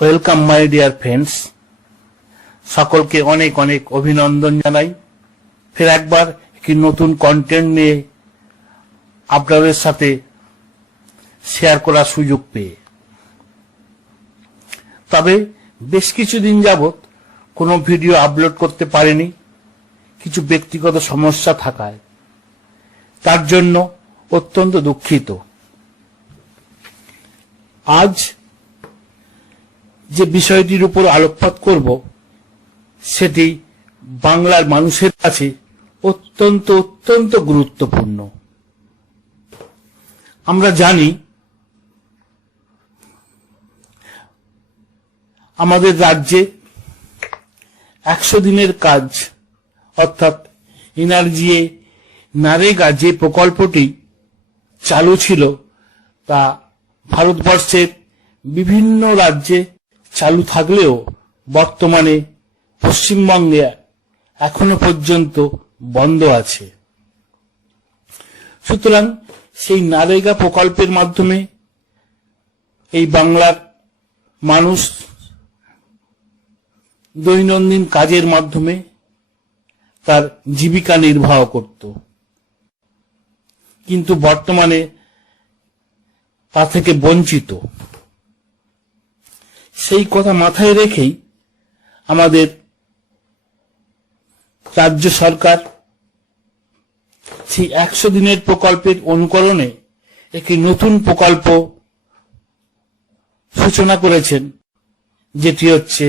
Welcome my dear friends, সকলকে অনেক অনেক অভিনন্দন জানাই। ফের একবার একটি নতুন কন্টেন্ট নিয়ে আপনাদের সাথে শেয়ার করার সুযোগ পেয়ে। তবে বেশ কিছুদিন যাবত কোনো ভিডিও আপলোড করতে পারিনি, কিছু ব্যক্তিগত সমস্যা থাকায়। তার জন্য অত্যন্ত দুঃখিত। আজ যে বিষয়টির উপর আলোকপাত করব সেটি বাংলার মানুষের কাছে অত্যন্ত অত্যন্ত গুরুত্বপূর্ণ। আমরা জানি আমাদের রাজ্যে 100 দিনের কাজ অর্থাৎ এনআরজিএ নারেগা যে প্রকল্পটি চালু ছিল তা ভারতবর্ষের বিভিন্ন রাজ্যে চালু থাকলেও বর্তমানে পশ্চিমবঙ্গে এখনো পর্যন্ত বন্ধ আছে। সুতরাং সেই নারেগা প্রকল্পের মাধ্যমে এই বাংলার মানুষ দৈনন্দিন কাজের মাধ্যমে তার জীবিকা নির্বাহ করত, কিন্তু বর্তমানে তা থেকে বঞ্চিত। সেই কথা মাথায় রেখেই আমাদের রাজ্য সরকার সেই 100 দিনের প্রকল্পের অনুকরণে একটি নতুন প্রকল্প সূচনা করেছেন, যেটি হচ্ছে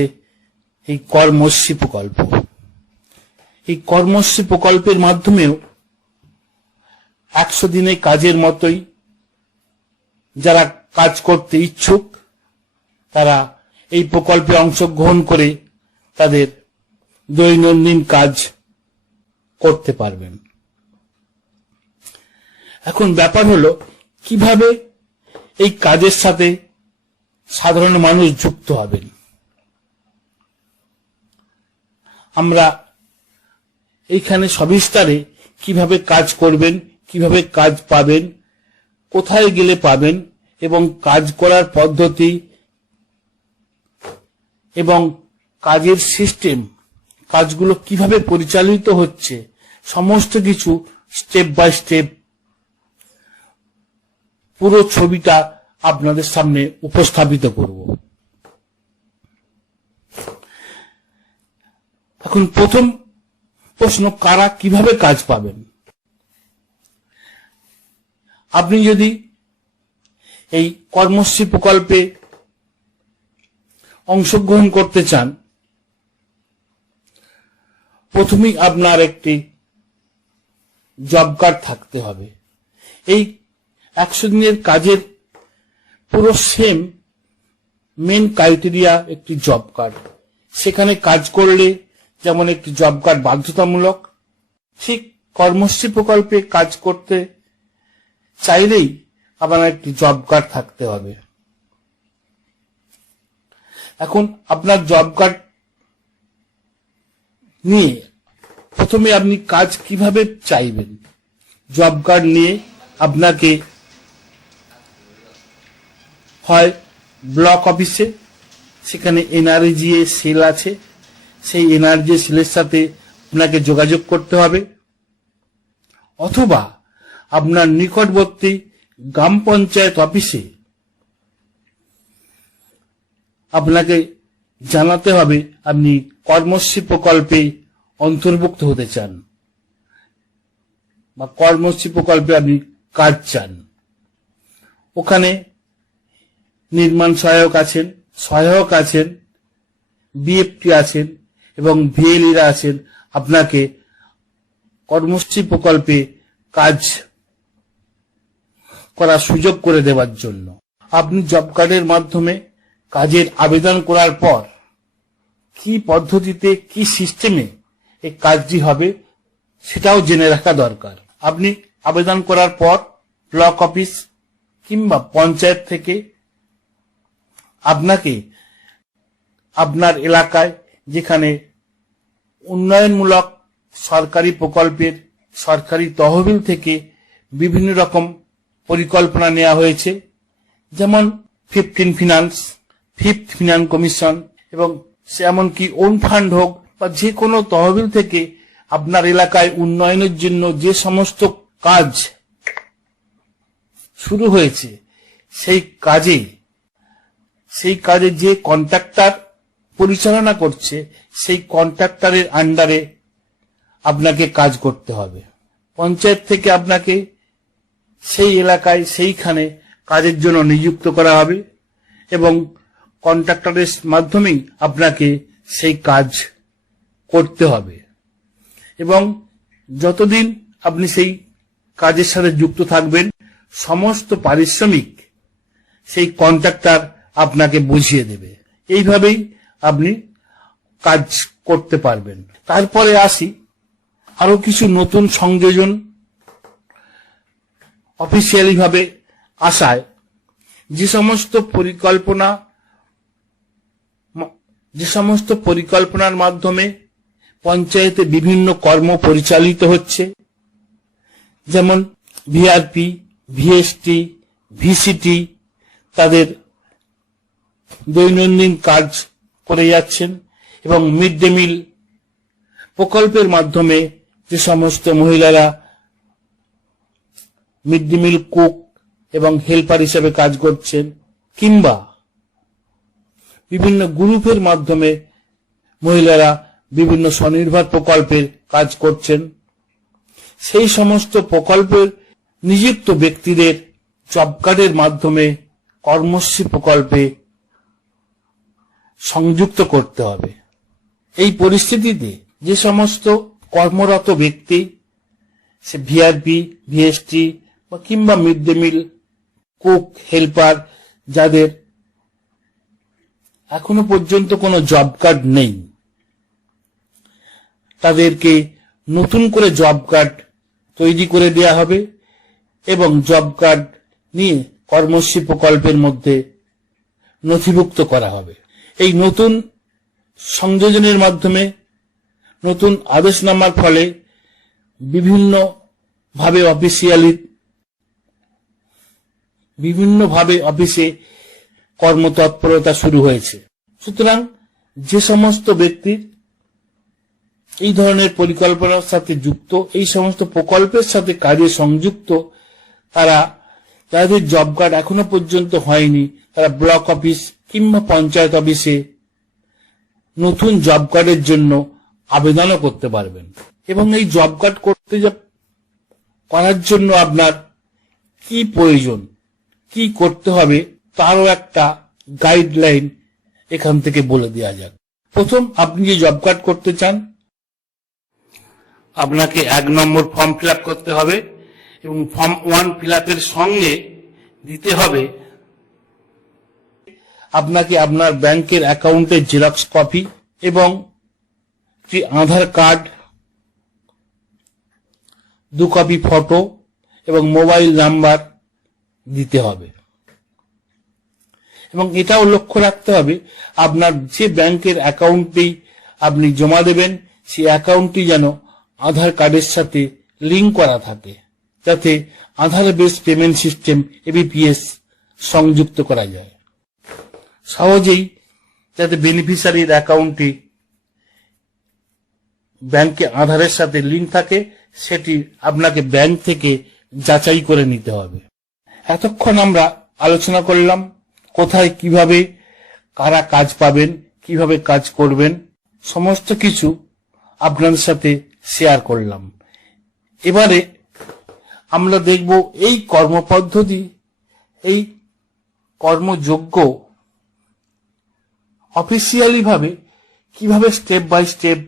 এই কর্মশ্রী প্রকল্প। এই কর্মশ্রী প্রকল্পের মাধ্যমেও 100 দিনে কাজের মতোই যারা কাজ করতে ইচ্ছুক তারা এই প্রকল্পে অংশগ্রহণ করে তাদের দৈনন্দিন কাজ করতে পারবেন। এখন ব্যাপার হলো কিভাবে এই কাজের সাথে সাধারণ মানুষ যুক্ত হবেন। আমরা এইখানে সবিস্তারে কিভাবে কাজ করবেন, কিভাবে কাজ পাবেন, কোথায় গেলে পাবেন এবং কাজ করার পদ্ধতি এবং কাজের সিস্টেম, কাজগুলো কিভাবে পরিচালিত হচ্ছে, সমস্ত কিছু স্টেপ বাই স্টেপ পুরো ছবিটা আপনাদের সামনে উপস্থাপিত করব। এখন প্রথম প্রশ্ন, কারা কিভাবে কাজ পাবেন? আপনি যদি এই কর্মশ্রী প্রকল্পে অংশগ্রহণ করতে চান, প্রথমেই আপনার একটি জব কার্ড থাকতে হবে। এই 100 দিনের কাজের পুরো সেম মেন ক্রাইটেরিয়া একটি জব কার্ড। সেখানে কাজ করলে যেমন একটি জব কার্ড বাধ্যতামূলক, ঠিক কর্মশ্রী প্রকল্পে কাজ করতে চাইলেই আপনার একটি জব কার্ড থাকতে হবে। এখন আপনার জব কার্ড নিয়ে প্রথমে আপনি কাজ কিভাবে চাইবেন? জব কার্ড নিয়ে আপনাকে হয় ব্লক অফিসে, সেখানে এনআরজিএ সেল আছে, সেই এনআরজিএ সেলের সাথে আপনাকে যোগাযোগ করতে হবে, অথবা আপনার নিকটবর্তী গ্রাম পঞ্চায়েত অফিসে আপনাকে জানাতে হবে আপনি কর্মশ্রী প্রকল্পে অন্তর্ভুক্ত হতে চান বা কর্মশ্রী প্রকল্পে আপনি কাজ চান। ওখানে নির্মাণ সহায়ক আছেন, বিএফটি আছেন এবং ভিএলইরা আছেন আপনাকে কর্মশ্রী প্রকল্পে কাজ করার সুযোগ করে দেওয়ার জন্য। আপনি জব কার্ডের মাধ্যমে কাজের আবেদন করার পর কি পদ্ধতিতে, কি সিস্টেমে এই কাজটি হবে সেটাও জেনে রাখা দরকার। আপনি আবেদন করার পর ব্লক অফিস কিংবা পঞ্চায়েত থেকে আপনাকে আপনার এলাকায় যেখানে উন্নয়নমূলক সরকারি প্রকল্পের সরকারি তহবিল থেকে বিভিন্ন রকম পরিকল্পনা নেওয়া হয়েছে, যেমন 15 ফিনান্স, ফিফথ ফিনান্স কমিশন এবং এমনকি ওন ফান্ড হোক বা যে কোনো তহবিল থেকে আপনার এলাকায় উন্নয়নের জন্য যে সমস্ত কাজ শুরু হয়েছে সেই কাজে যে কন্ট্রাক্টর পরিচালনা করছে সেই কন্ট্রাক্টরের আন্ডারে আপনাকে কাজ করতে হবে। পঞ্চায়েত থেকে আপনাকে সেই এলাকায় সেইখানে কাজের জন্য নিযুক্ত করা হবে এবং কন্ট্রাক্টরের মাধ্যমেই আপনাকে সেই কাজ করতে হবে এবং যতদিন আপনি সেই কাজের সাথে যুক্ত থাকবেন সমস্ত পারিশ্রমিক সেই কন্ট্রাক্টর আপনাকে বুঝিয়ে দেবে। এইভাবেই আপনি কাজ করতে পারবেন। তারপরে আসি আরো কিছু নতুন সংযোজন অফিসিয়ালি ভাবে আসায় যে সমস্ত পরিকল্পনার মাধ্যমে পঞ্চায়েতে বিভিন্ন কর্ম পরিচালিত হচ্ছে, যেমন ভিআরপি, ভিএসটি, ভিসিটি তাদের দৈনন্দিন কাজ করে যাচ্ছেন এবং মিড ডে মিল প্রকল্পের মাধ্যমে যে সমস্ত মহিলারা মিড ডে মিল কুক এবং হেল্পার হিসেবে কাজ করছেন কিংবা বিভিন্ন গ্রুপের মাধ্যমে মহিলারা বিভিন্ন স্বনির্ভর প্রকল্পের কাজ করছেন, সেই সমস্ত প্রকল্পের নিযুক্ত ব্যক্তিদের জব কার্ডের মাধ্যমে কর্মশ্রী প্রকল্পে সংযুক্ত করতে হবে। এই পরিস্থিতিতে যে সমস্ত কর্মরত ব্যক্তি সে ভিআরপি, ভিএসটি কিংবা mid day meal cook, helper যাদের এখনো পর্যন্ত কোনো জব কার্ড নেই তাদেরকে নতুন করে জব কার্ড তৈরি করে দেওয়া হবে এবং জব কার্ড নিয়ে কর্মশ্রী প্রকল্পের মধ্যে নথিভুক্ত করা হবে। এই নতুন সংযোজনের মাধ্যমে নতুন আদেশনামার ফলে বিভিন্নভাবে অফিসে কর্মতৎপরতা শুরু হয়েছে। সুতরাং যে সমস্ত ব্যক্তির এই ধরনের পরিকল্পনার সাথে যুক্ত, এই সমস্ত প্রকল্পের সাথে কাজে সংযুক্ত, তারা যাদের জব কার্ড এখনো পর্যন্ত হয়নি তারা ব্লক অফিস কিংবা পঞ্চায়েত অফিসে নতুন জব কার্ডের জন্য আবেদনও করতে পারবেন এবং এই জব কার্ড করার জন্য আপনার কি প্রয়োজন, কি করতে হবে তারও একটা গাইডলাইন এখান থেকে বলে দেওয়া যাক। প্রথম, আপনি যে জব কার্ড করতে চান আপনাকে 1 নম্বর ফর্ম ফিল আপ করতে হবে এবং ফর্ম 1 ফিল আপের সঙ্গে দিতে হবে আপনাকে আপনার ব্যাংকের অ্যাকাউন্টের জেরক্স কপি এবং আধার কার্ড, 2 কপি ফটো এবং মোবাইল নাম্বার দিতে হবে এবং এটাও লক্ষ্য রাখতে হবে আপনার যে ব্যাংকের অ্যাকাউন্টেই আপনি জমা দেবেন সেই অ্যাকাউন্টটি যেন আধার কার্ডের সাথে লিংক করা থাকে, যাতে আধার বেস পেমেন্ট সিস্টেম এবিপিএস সংযুক্ত করা যায়। সহজেই যাতে বেনিফিশিয়ারির অ্যাকাউন্টটি ব্যাংকে আধারের সাথে লিংক থাকে সেটি আপনাকে ব্যাংক থেকে যাচাই করে নিতে হবে। এতক্ষণ আমরা আলোচনা করলাম কোথায় কিভাবে কারা কাজ পাবেন, কিভাবে কাজ করবেন, সমস্ত কিছু আপনাদের সাথে শেয়ার করলাম। এবারে আমরা দেখব এই কর্মপদ্ধতি, এই কর্মযোগ্য অফিসিয়ালি ভাবে কিভাবে স্টেপ বাই স্টেপ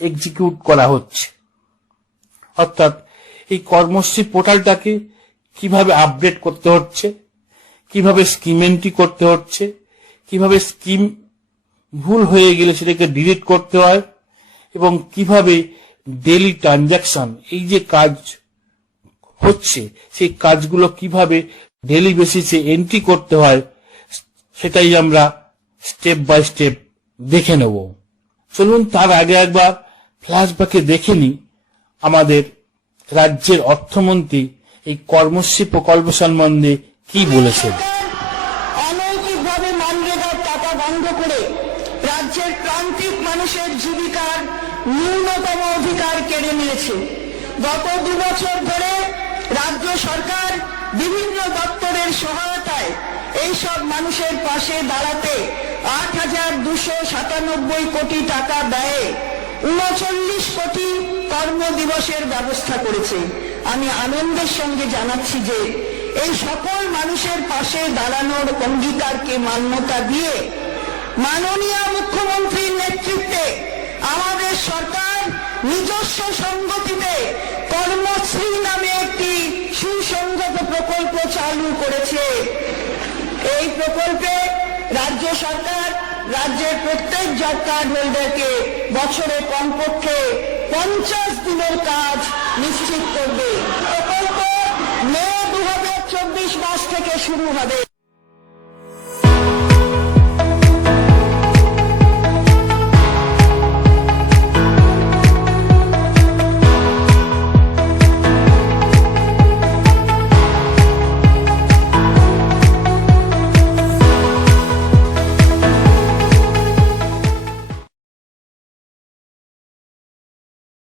এক্সিকিউট করা হচ্ছে, অর্থাৎ এই কর্মশ্রী পোর্টালটাকে কিভাবে আপডেট করতে হচ্ছে, কিভাবে স্কিম এন্ট্রি করতে হচ্ছে, কিভাবে স্কিম ভুল হয়ে গেলে সেটাকে ডিলিট করতে হয় এবং কিভাবে ডেইলি ট্রানজাকশন, এই যে কাজ হচ্ছে সেই কাজগুলো কিভাবে ডেইলি বেসিসে এন্ট্রি করতে হয় সেটাই আমরা স্টেপ বাই স্টেপ দেখে নেব। চলুন তার আগে একবার ফ্ল্যাশব্যাকে দেখে নিই আমাদের রাজ্যের অর্থমন্ত্রী এই কর্মশ্রী প্রকল্প সম্বন্ধে কি বলেছেন। অনৈতিকভাবে মানরেগার টাকা রাজ্যের প্রান্তিক মানুষের জীবিকার ন্যূনতম অধিকার কেড়ে নিয়েছে। গত 2 বছর ধরে রাজ্য সরকার বিভিন্ন দপ্তরের সহায়তায় এইসব মানুষের পাশে দাঁড়াতে 8,297 কোটি টাকা ব্যয়ে 39 কোটি কর্মদিবসের ব্যবস্থা করেছে। আমি আনন্দের সঙ্গে জানাচ্ছি যে এই সকল মানুষের পাশে দাঁড়ানোর অঙ্গীকারকে মান্যতা দিয়ে মাননীয় মুখ্যমন্ত্রীর নেতৃত্বে আমাদের সরকার নিজস্ব সংগতিতে কর্মশ্রী নামে একটি সুসংগত প্রকল্প চালু করেছে। এই প্রকল্পে রাজ্য সরকার রাজ্যের প্রত্যেক জব কার্ড হোল্ডারকে বছরে কমপক্ষে 50 দিনের কাজ নিশ্চিত করবে। প্রকল্প মে 2024 মাস থেকে শুরু হবে।